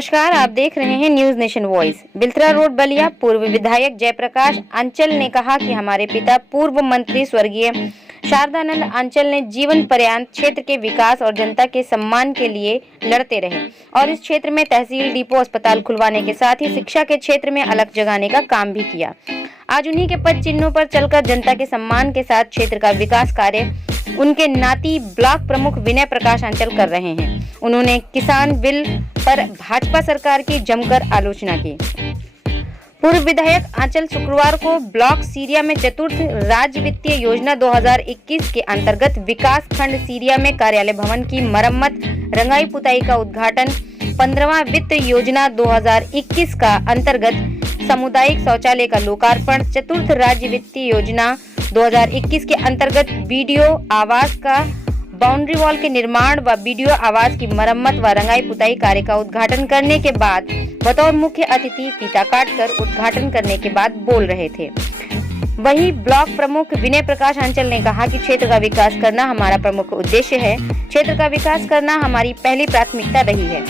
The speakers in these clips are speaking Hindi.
नमस्कार, आप देख रहे हैं news nation voice. Bilthara road Ballia. पूर्व विधायक जयप्रकाश अंचल ने कहा कि हमारे पिता पूर्व मंत्री स्वर्गीय शारदानंद अंचल ने जीवन पर्यंत क्षेत्र के विकास और जनता के सम्मान के लिए लड़ते रहे और इस क्षेत्र में तहसील, डिपो, अस्पताल खुलवाने के साथ ही शिक्षा के क्षेत्र में अलख जगाने का काम भी किया। आज उन्हीं के पद चिन्हों पर चलकर जनता के सम्मान के साथ क्षेत्र का विकास कार्य उनके नाती ब्लॉक प्रमुख विनय प्रकाश अंचल कर रहे हैं। उन्होंने किसान बिल पर भाजपा सरकार की जमकर आलोचना की। पूर्व विधायक अंचल शुक्रवार को ब्लॉक सीरिया में चतुर्थ राज्य वित्तीय योजना 2021 के अंतर्गत विकास खंड सीरिया में कार्यालय भवन की मरम्मत, रंगाई पुताई का उद्घाटन, 15वां वित्त योजना 2021 का अंतर्गत सामुदायिक शौचालय का लोकार्पण, चतुर्थ राज्य वित्तीय योजना 2021 के अंतर्गत बीडीओ आवास का बाउंड्री वॉल के निर्माण व बीडीओ आवास की मरम्मत व रंगाई पुताई कार्य का उद्घाटन करने के बाद बतौर मुख्य अतिथि फीता काटकर उद्घाटन करने के बाद बोल रहे थे। वहीं ब्लॉक प्रमुख विनय प्रकाश अंचल ने कहा कि क्षेत्र का विकास करना हमारा प्रमुख उद्देश्य है। क्षेत्र का विकास करना हमारी पहली प्राथमिकता रही है।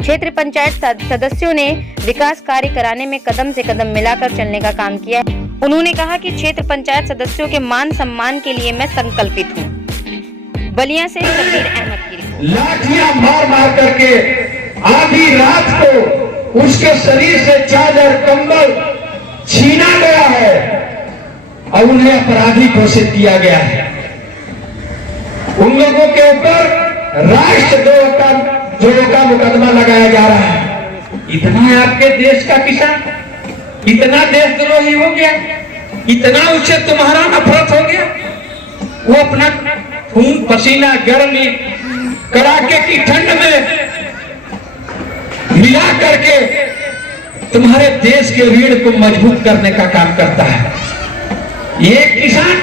क्षेत्र पंचायत सदस्यों ने विकास कार्य कराने में कदम से कदम मिलाकर चलने का काम किया है। उन्होंने कहा कि क्षेत्र पंचायत सदस्यों के मान सम्मान के लिए मैं संकल्पित हूँ। बलिया से शबीर अहमद की रिपोर्ट। लाठियां मार मार करके आधी रात को उसके शरीर से चादर कंबल छीना गया है और उन्हें अपराधी घोषित किया गया है। उन लोगों के ऊपर राष्ट्रद्रोह का मुकदमा लगाया जा रहा है। इतना आपके देश का किसान इतना देशद्रोही हो गया, इतना उससे तुम्हारा नफरत हो गया। वो अपना खून पसीना गर्मी कड़ाके की ठंड में मिला करके तुम्हारे देश के रीढ़ को मजबूत करने का काम करता है। ये किसान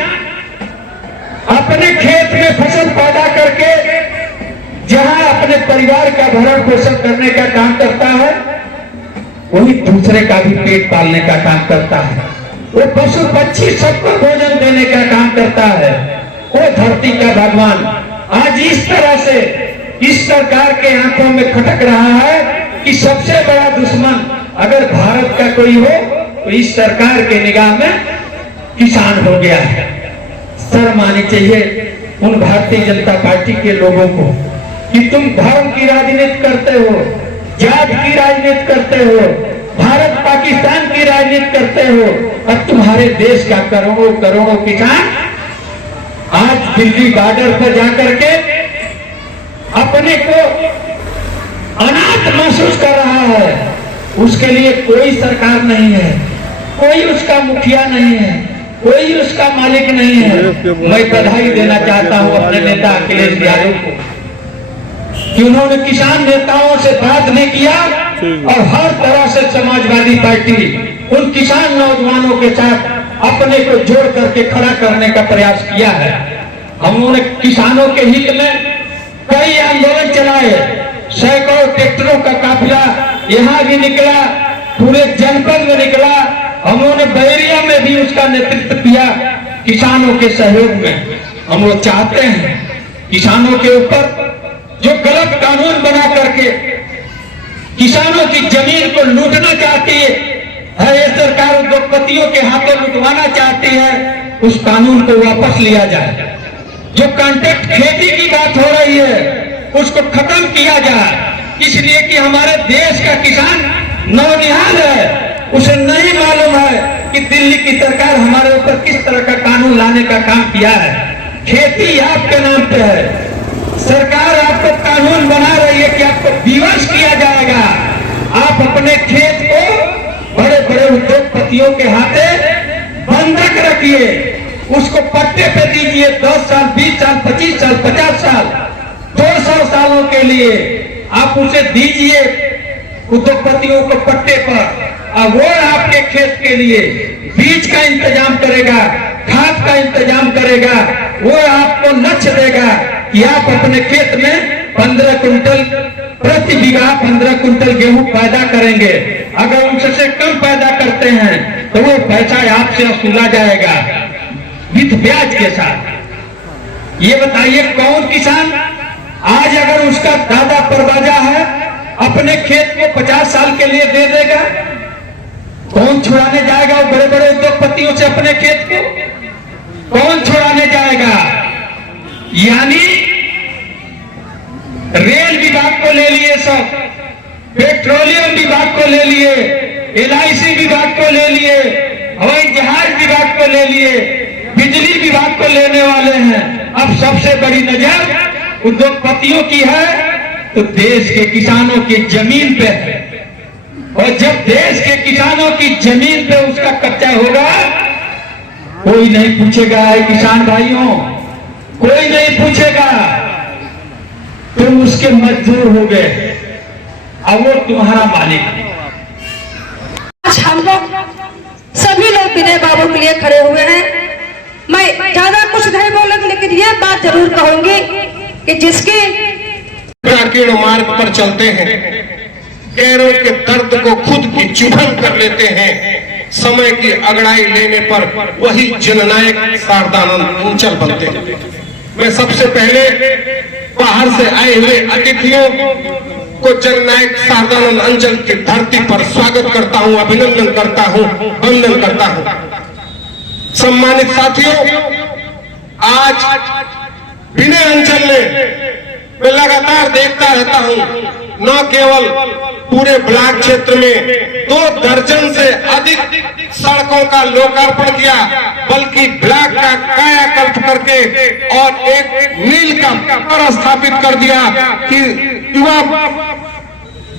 अपने खेत में फसल पैदा करके जहां अपने परिवार का भरण पोषण करने का काम करता है, वही दूसरे का भी पेट पालने का काम करता है। वो पशु पक्षी सबको भोजन देने का काम करता है। वो धरती का भगवान आज इस तरह से इस सरकार के आंखों में खटक रहा है कि सबसे बड़ा दुश्मन अगर भारत का कोई हो तो इस सरकार के निगाह में किसान हो गया है। शर्म आनी चाहिए उन भारतीय जनता पार्टी के लोगों को कि तुम धर्म की राजनीति करते हो, जात की राजनीति करते हो, भारत पाकिस्तान की राजनीति करते हो और तुम्हारे देश का करोड़ों करोड़ों किसान आज दिल्ली बॉर्डर पर जाकर के अपने को अनाथ महसूस कर रहा है। उसके लिए कोई सरकार नहीं है, कोई उसका मुखिया नहीं है, कोई उसका मालिक नहीं है। मैं बधाई देना चाहता हूं अपने नेता अखिलेश यादव को कि उन्होंने किसान नेताओं से बात नहीं किया और हर तरह से समाजवादी पार्टी उन किसान नौजवानों के साथ अपने को जोड़ करके खड़ा करने का प्रयास किया है। हमने किसानों के हित में कई आंदोलन चलाए, सैकड़ों ट्रैक्टरों का काफिला यहाँ भी निकला, पूरे जनपद में निकला। हमने बैरिया में भी उसका नेतृत्व किया किसानों के सहयोग में। हम लोग चाहते हैं किसानों के ऊपर जो गलत कानून बना करके किसानों की जमीन को लूटना चाहती है, ये सरकार उद्योगपतियों के हाथों लुटवाना चाहती है, उस कानून को वापस लिया जाए। जो कॉन्ट्रैक्ट खेती की बात हो रही है उसको खत्म किया जाए, इसलिए कि हमारे देश का किसान नौनिहाल है। उसे नहीं मालूम है कि दिल्ली की सरकार हमारे ऊपर किस तरह का कानून लाने का काम किया है। खेती आपके नाम पे है, सरकार आपको कानून बना रही है कि आपको विवश किया जाएगा। आप अपने खेत को बड़े बड़े उद्योगपतियों के हाथे बंधक रखिए, उसको पट्टे पे दीजिए 10 साल, 20 साल, 25 साल, 50 साल, 200 सालों के लिए आप उसे दीजिए उद्योगपतियों को पट्टे पर, और वो आपके खेत के लिए बीज का इंतजाम करेगा, खाद का इंतजाम करेगा। वो आपको लक्ष्य देगा कि आप अपने खेत में 15 कुंटल प्रति बीघा 15 कुंटल गेहूं पैदा करेंगे। अगर उससे कम पैदा करते हैं तो वो पैसा आपसे वसूला जाएगा विद ब्याज के साथ। ये बताइए कौन किसान आज अगर उसका दादा परदादा है अपने खेत को 50 साल के लिए दे देगा? कौन छुड़ाने जाएगा वो बड़े बड़े उद्योगपतियों से अपने खेत को? कौन छुड़ाने जाएगा? यानी रेल विभाग को ले लिए सब, पेट्रोलियम विभाग को ले लिए, LIC विभाग को ले लिए, हवाई जहाज विभाग को ले लिए, बिजली विभाग को लेने वाले हैं। अब सबसे बड़ी नजर उद्योगपतियों की है तो देश के किसानों की जमीन पे है। और जब देश के किसानों की जमीन पे उसका कब्जा होगा, कोई नहीं पूछेगा है किसान भाइयों, कोई नहीं पूछेगा तुम उसके मजदूर हो गए, अब वो तुम्हारा मालिक। आज हम लोग सभी लोग विनय बाबू के लिए खड़े हुए हैं। मैं ज्यादा कुछ नहीं बोलूंगी, लेकिन ये बात जरूर कहूंगी कि जिसके कीड़ों मार्ग पर चलते हैं, गैरों के दर्द को खुद की चुभन कर लेते हैं, समय की अगड़ाई लेने पर वही जननायक शारदानंद अंचल बनते हैं। मैं सबसे पहले बाहर से आए हुए अतिथियों को जननायक शारदानंद अंचल की धरती पर स्वागत करता हूं, अभिनंदन करता हूं, वंदन करता हूं। सम्मानित साथियों, आज विनय अंचल में मैं लगातार देखता रहता हूं, न केवल पूरे ब्लॉक क्षेत्र में 2 दर्जन से अधिक सड़कों का लोकार्पण किया, बल्कि ब्लॉक का कायाकल्प करके और एक मील का पर स्थापित कर दिया कि युवा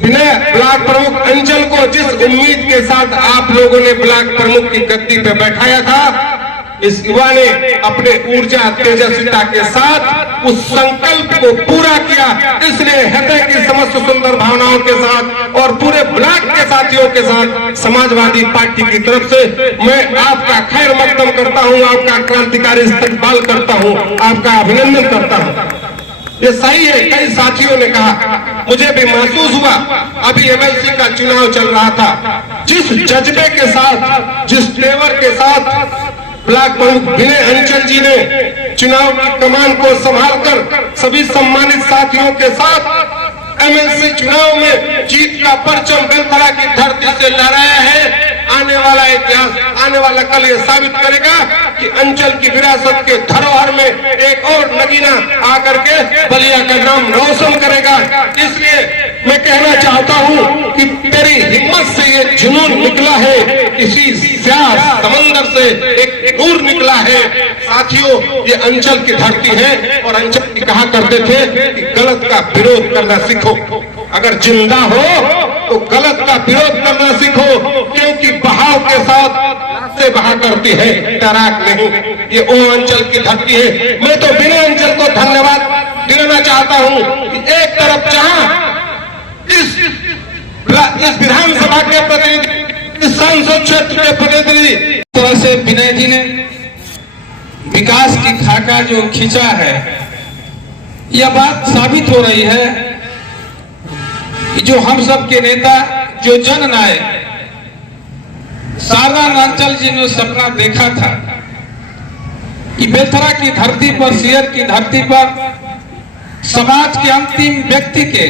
विनय ब्लॉक प्रमुख अंचल को जिस उम्मीद के साथ आप लोगों ने ब्लॉक प्रमुख की गद्दी पे बैठाया था, इस युवा ने अपने ऊर्जा तेजस्विता के साथ उस संकल्प को पूरा किया। इसलिए हृदय की समस्त सुंदर भावनाओं के साथ और पूरे ब्लॉक के साथियों के साथ समाजवादी पार्टी की तरफ से मैं आपका खैर मकदम करता हूं, आपका क्रांतिकारी इस्तकबाल करता हूं, आपका अभिनंदन करता हूं। ये सही है, कई साथियों ने कहा, मुझे भी महसूस हुआ। अभी MLC का चुनाव चल रहा था, जिस जज्बे के साथ, जिस तेवर के साथ ब्लॉक प्रमुख विनय अंचल जी ने चुनाव की कमान को संभालकर सभी सम्मानित साथियों के साथ MLC चुनाव में जीत का परचम बेलतरा की धरती से लहराया है। आने वाला इतिहास, आने वाला कल ये साबित करेगा कि अंचल की विरासत के धरोहर में एक और नगीना आकर के बलिया का नाम रोशन करेगा। इसलिए मैं कहना चाहता हूं कि तेरी हिम्मत से ये जुनून निकला है, इसी स्याह समंदर से एक नूर निकला है। साथियों, ये अंचल की धरती है और अंचल की कहा करते थे कि गलत का विरोध करना सीखो, अगर जिंदा हो तो गलत का विरोध करना सीखो, क्योंकि बहाव के साथ से बहा करती है, तैराक नहीं। ये ओ अंचल की धरती है। मैं तो विनय अंचल को धन्यवाद देना चाहता हूं कि एक तरफ जहां इस विधानसभा के प्रतिनिधि, इस सांसद क्षेत्र के प्रतिनिधि, तरह से विनय जी ने विकास की खाका जो खींचा है, यह बात साबित हो रही है कि जो हम सब के नेता, जो जननायक शारदानंद अंचल जी ने सपना देखा था कि बेलथरा की धरती पर, शेर की धरती पर समाज के अंतिम व्यक्ति के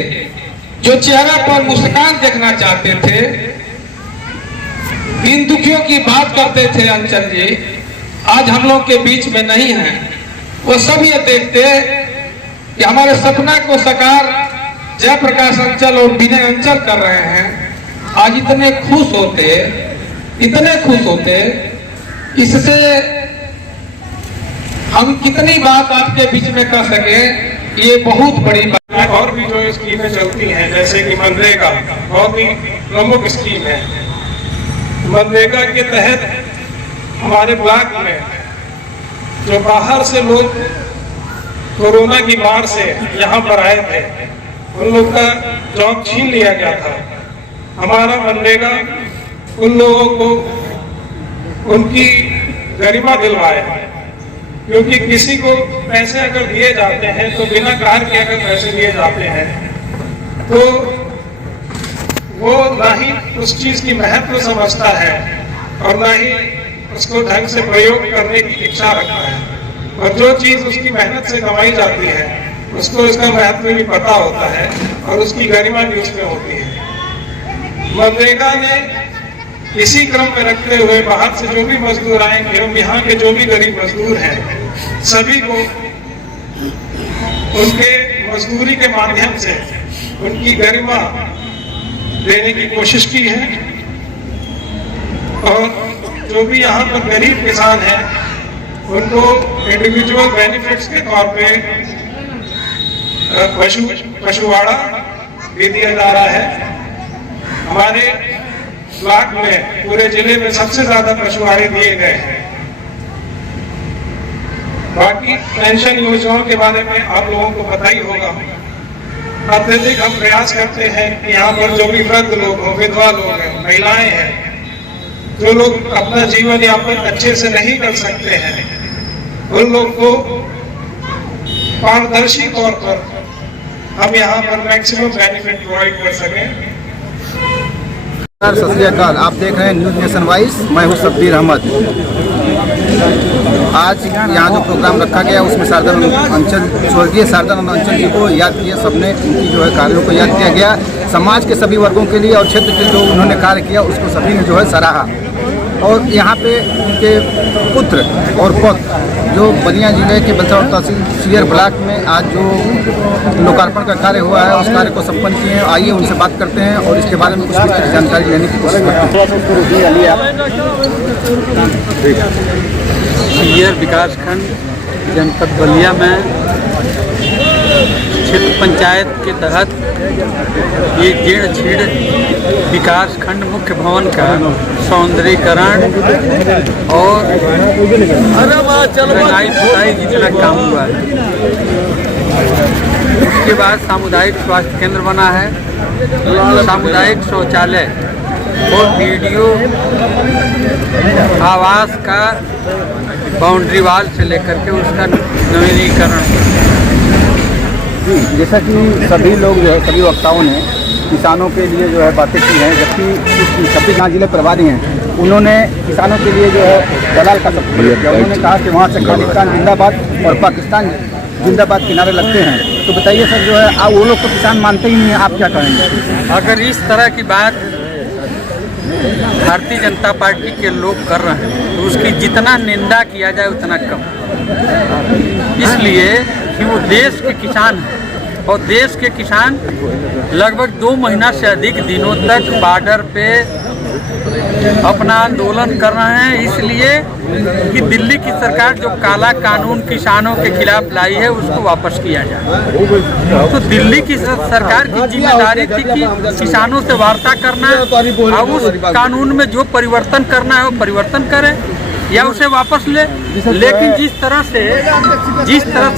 जो चेहरा पर मुस्कान देखना चाहते थे, दीन दुखियों की बात करते थे अंचल जी, आज हम लोग के बीच में नहीं है। वो सब ये देखते कि हमारे सपना को साकार जयप्रकाश अंचल और विनय अंचल कर रहे हैं। आज इतने खुश होते, इतने खुश होते, इससे हम कितनी बात आपके बीच में कर सके, ये बहुत बड़ी बात। और भी जो स्कीमें चलती हैं, जैसे कि मनरेगा बहुत ही प्रमुख स्कीम है। मनरेगा के तहत हमारे ब्लॉक में जो बाहर से लोग कोरोना की मार से यहाँ पर आए थे, उन लोग का जॉब छीन लिया गया था। हमारा मनरेगा उन लोगों को उनकी गरिमा दिलवाए, क्योंकि किसी को पैसे अगर दिए जाते हैं तो बिना कार्य के अगर पैसे दिए जाते हैं तो वो ना ही उस चीज की महत्व समझता है और ना ही उसको ढंग से प्रयोग करने की इच्छा रखता है। और जो चीज उसकी मेहनत से कमाई जाती है उसको इसका महत्व भी पता होता है और उसकी गरिमा भी उसमें होती है। मनरेगा में इसी क्रम में रखते हुए बाहर से जो भी मजदूर आएंगे एवं यहाँ के जो भी गरीब मजदूर हैं सभी को उनके मजदूरी के माध्यम से उनकी गरिमा देने की कोशिश की है। और जो भी यहाँ पर गरीब किसान हैं उनको इंडिविजुअल बेनिफिट्स के तौर पे पशुवाड़ा भी दिया जा रहा है। हमारे ब्लॉक में पूरे जिले में सबसे ज्यादा पशुवाड़े दिए गए हैं। बाकी पेंशन योजनाओं के बारे में आप लोगों को पता ही होगा। अत्यधिक हम प्रयास करते हैं कि यहाँ पर जो भी वृद्ध लोग हों, विधवा लोग हैं, महिलाएं हैं, जो लोग अपना जीवन यापन अच्छे से नहीं कर सकते हैं, उन लोग को पारदर्शी तौर पर हम यहाँ पर मैक्सिमम बेनिफिट प्रोवाइड कर सकें। सत श्री अकाल, आप देख रहे हैं न्यूज़ नेशन वॉइस। मैं हूं शब्बीर अहमद। आज यहाँ जो प्रोग्राम रखा गया उसमें शारदानंद अंचल, स्वर्गीय शारदानंद अंचल जी को याद किया, सबने उनकी जो है कार्यों को याद किया गया। समाज के सभी वर्गों के लिए और क्षेत्र के जो उन्होंने कार्य किया उसको सभी ने जो है सराहा। और यहाँ पे उनके पुत्र और पौत्र जो बलिया जिले के बलसाड़ तहसील सीयर ब्लॉक में आज जो लोकार्पण का कार्य हुआ है उस कार्य को संपन्न किए हैं। आइए उनसे बात करते हैं और इसके बारे में कुछ विस्तृत जानकारी लेने की कोशिश करते हैं। सीयर विकासखंड जनपद बलिया में क्षेत्र पंचायत के तहत ये जीर्ण शीर्ण विकास खंड मुख्य भवन का सौंदर्यीकरण और रंगाई पुताई जितना काम हुआ है। उसके बाद सामुदायिक स्वास्थ्य केंद्र बना है, सामुदायिक शौचालय और वीडियो आवास का बाउंड्री वाल से लेकर के उसका नवीनीकरण। जैसा कि सभी लोग जो है, सभी वक्ताओं ने किसानों के लिए जो है बातें की हैं, जबकि छब्बीस जहाँ जिले प्रभारी हैं उन्होंने किसानों के लिए जो है दलाल का सब प्रयोग किया। उन्होंने कहा कि वहाँ से खालिस्तान जिंदाबाद और पाकिस्तान जिंदाबाद किनारे लगते हैं। तो बताइए सर, जो है वो लोग तो किसान मानते ही नहीं है, आप क्या कहेंगे? अगर इस तरह की बात भारतीय जनता पार्टी के लोग कर रहे हैं तो उसकी जितना निंदा किया जाए उतना कम, इसलिए कि वो देश के किसान हैं और देश के किसान लगभग 2 महीना से अधिक दिनों तक बॉर्डर पे अपना आंदोलन कर रहे हैं, इसलिए कि दिल्ली की सरकार जो काला कानून किसानों के खिलाफ लाई है उसको वापस किया जाए। तो दिल्ली की सरकार की जिम्मेदारी थी कि किसानों से वार्ता करना और उस कानून में जो परिवर्तन करना है वो परिवर्तन करे या उसे वापस ले। लेकिन जिस तरह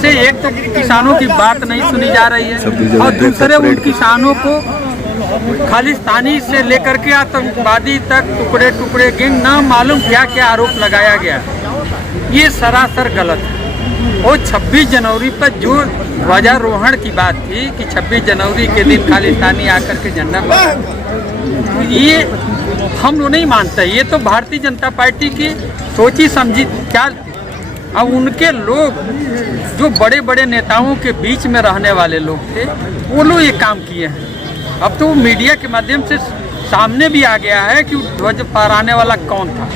से एक तो किसानों की बात नहीं सुनी जा रही है और दूसरे उन किसानों को खालिस्तानी से लेकर के आतंकवादी तक टुकड़े टुकड़े गैंग ना मालूम क्या क्या आरोप लगाया गया, ये सरासर गलत है। और 26 जनवरी पर जो ध्वजारोहण की बात थी कि 26 जनवरी के दिन खालिस्तानी आकर के झंडा फहराया, तो ये हम लोग नहीं मानते। ये तो भारतीय जनता पार्टी की सोची समझी चाल थी। अब उनके लोग जो बड़े बड़े नेताओं के बीच में रहने वाले लोग थे वो लोग ये काम किए हैं। अब तो मीडिया के माध्यम से सामने भी आ गया है कि ध्वज फहराने वाला कौन था।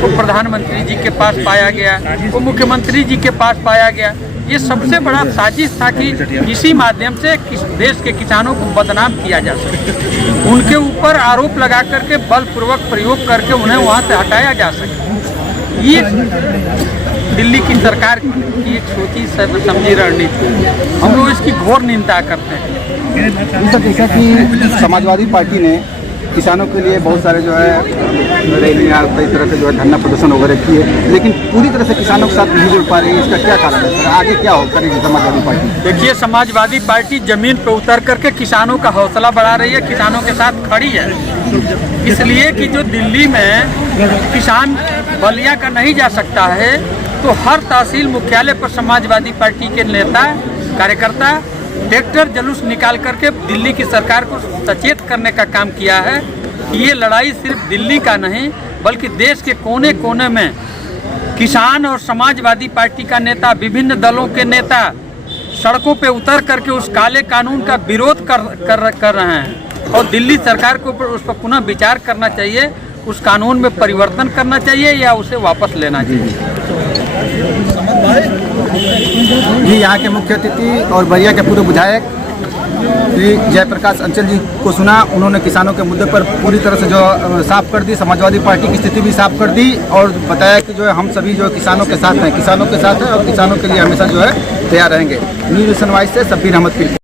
वो प्रधानमंत्री जी के पास पाया गया, वो मुख्यमंत्री जी के पास पाया गया। ये सबसे बड़ा साजिश था कि इसी माध्यम से देश के किसानों को बदनाम किया जा सके, उनके ऊपर आरोप लगा करके बलपूर्वक प्रयोग करके उन्हें वहाँ से हटाया जा सके। ये दिल्ली की सरकार की एक सोची समझी रणनीति, हम लोग इसकी घोर निंदा करते हैं। जैसा कि समाजवादी पार्टी ने किसानों के लिए बहुत सारे जो है रैलियाँ, कई तरह के जो है धरना प्रदर्शन वगैरह किए, लेकिन पूरी तरह से किसानों के साथ नहीं जुड़ पा रही है। इसका क्या कारण है? आगे क्या हो करेगी समाजवादी पार्टी? देखिए, समाजवादी पार्टी जमीन पर उतर करके किसानों का हौसला बढ़ा रही है, किसानों के साथ खड़ी है। इसलिए कि जो दिल्ली में किसान बलिया का नहीं जा सकता है, तो हर तहसील मुख्यालय पर समाजवादी पार्टी के नेता कार्यकर्ता ट्रैक्टर जुलूस निकाल करके दिल्ली की सरकार को सचेत करने का काम किया है कि ये लड़ाई सिर्फ दिल्ली का नहीं बल्कि देश के कोने कोने में किसान और समाजवादी पार्टी का नेता, विभिन्न दलों के नेता सड़कों पे उतर करके उस काले कानून का विरोध कर रहे हैं और दिल्ली सरकार को उस पर पुनः विचार करना चाहिए, उस कानून में परिवर्तन करना चाहिए या उसे वापस लेना चाहिए। जी, यहाँ के मुख्य अतिथि और बलिया के पूर्व विधायक श्री जयप्रकाश अंचल जी को सुना। उन्होंने किसानों के मुद्दे पर पूरी तरह से जो साफ कर दी, समाजवादी पार्टी की स्थिति भी साफ कर दी और बताया कि जो है हम सभी जो है किसानों के साथ हैं और किसानों के लिए हमेशा जो है तैयार रहेंगे। न्यूज़ नेशन वाइज से शब्बीर अहमद।